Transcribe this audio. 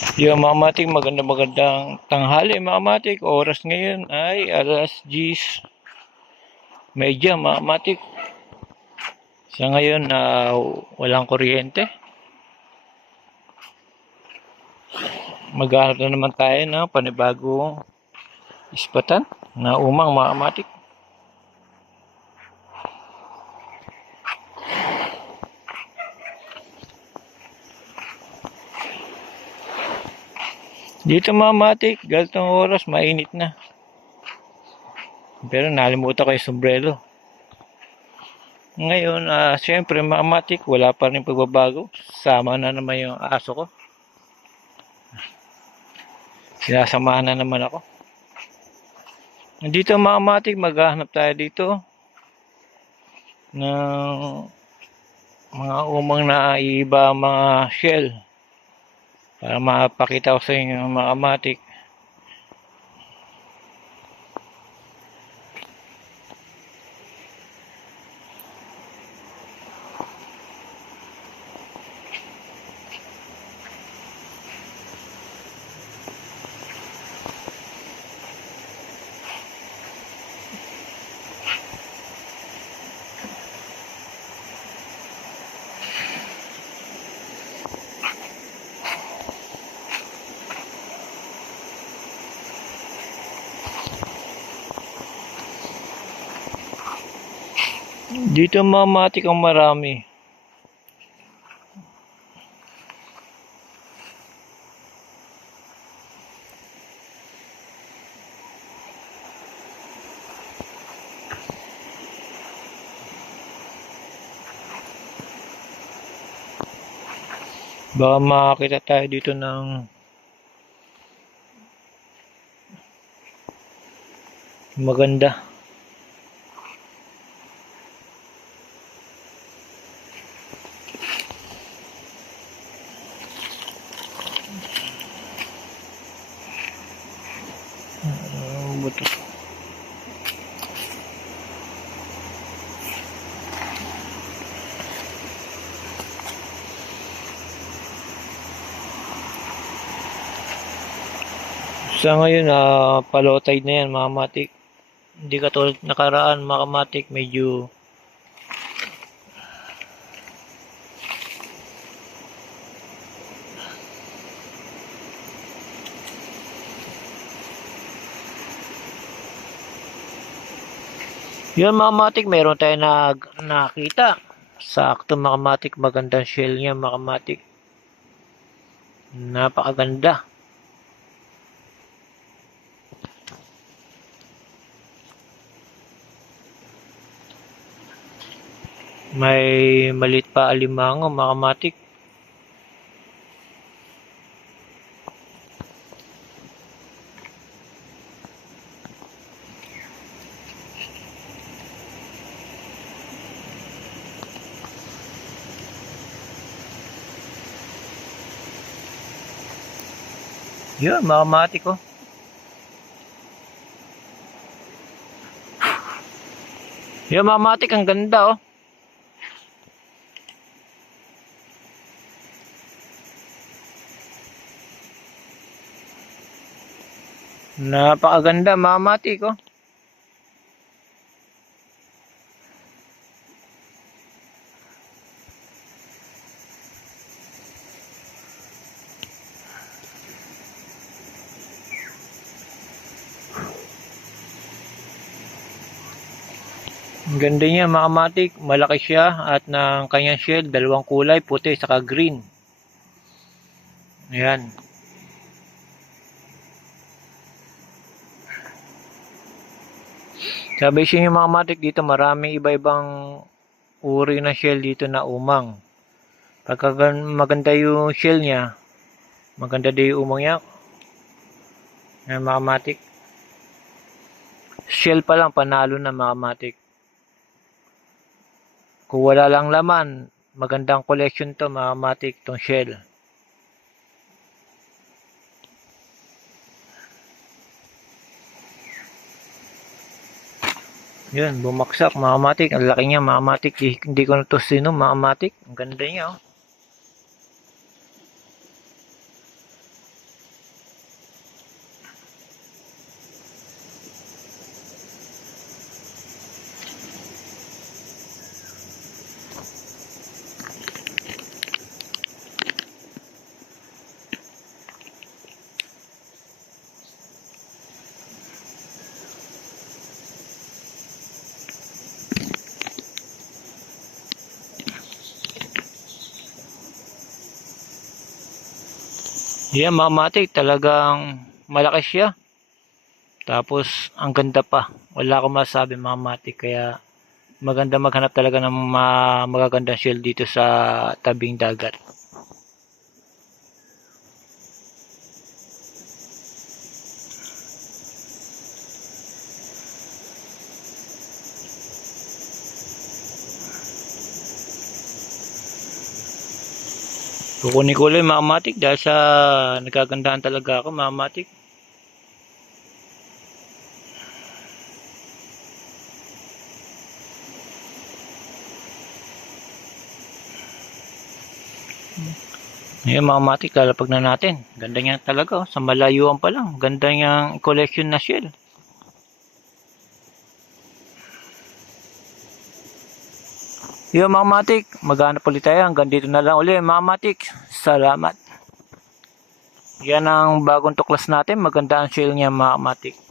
Yung mga matik, magandang tanghali mga matik. Oras ngayon ay alas 10 medya mga matik. Sa ngayon walang kuryente. Maghanap na naman tayo ng panibagong ispatan na umang mga matik. Dito mga matik, ganitong oras mainit na. Pero nalimutan ko yung sombrero. Ngayon, siyempre mga matik, wala pa rin pagbabago. Sama na naman yung aso ko. Sinasamahan na naman ako. Dito mga matik, maghahanap tayo dito ng mga umang na iba mga shell para mapakita ko sa inyo mga matik. Dito mga matik ang marami. Baka makakita tayo dito ng maganda. Buto. Sa ngayon, palotay na yan mga matik. Hindi katulad nakaraan mga matik, medyo yun mga matik, meron tayo nakita. Sakto mga matik, magandang shell niya mga matik. Napakaganda. May malit pa alimango mga matik. Yun mga matik oh. Yun mga matik, ang ganda oh. Napakaganda mga matik oh. Ang ganda niya mga matik, malaki siya at ng kanyang shell, dalawang kulay, puti saka green. Ayan. Sabi siya yung mga matik dito, marami iba-ibang uri ng shell dito na umang. Pagka maganda yung shell niya, maganda din yung umang niya. Ayan mga matik. Shell pa lang, panalo na mga matik. Kung wala lang laman, magandang collection to mga matik, tong shell. Yun, bumaksak mga matik. Ang laki niya mga matik. Hindi ko na to sino mga matik. Ang ganda niya oh. Yan mga matik, talagang malaki siya. Tapos ang ganda pa. Wala akong masabi mga matik. Kaya maganda maghanap talaga ng magagandang shell dito sa tabing dagat. Kukunin ko ulit mga matik dahil sa nagagandahan talaga ako mga matik. Ngayon mga matik, lalapag na natin. Ganda niya talaga, oh. Sa malayuan pa lang. Ganda niyang collection na shell. Yun mga matik, maghanap ulit tayo. Hanggang dito na lang ulit mga matik. Salamat. Yan ang bagong tuklas natin. Maganda ang shell niya mga matik.